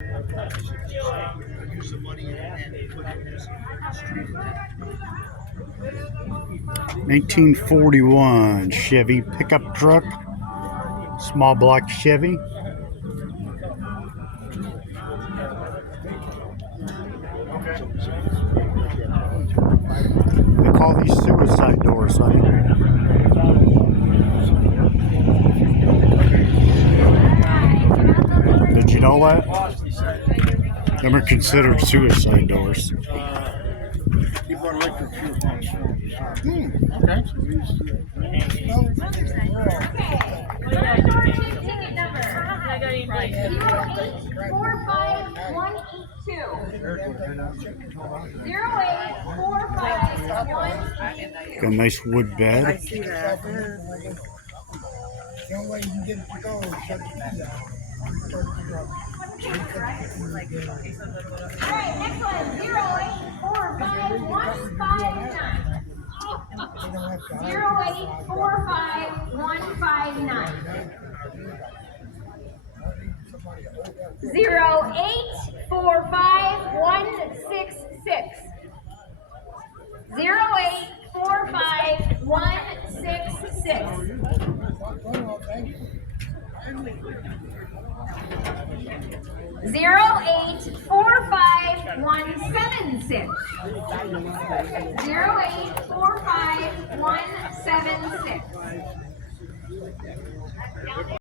Use the money and put it in this street. 1941 Chevy pickup truck, small block Chevy. They call these suicide doors, honey. Did you know that? Them are considered suicide doors. You brought electric fuel pumps. Ticket number 0845-182. 0845-182. Got a nice wood bed. I see that. The only way you can get it to go is shut the key out. Alright, next one. 0845-159. 0845-159. 0845-166. 0845-176.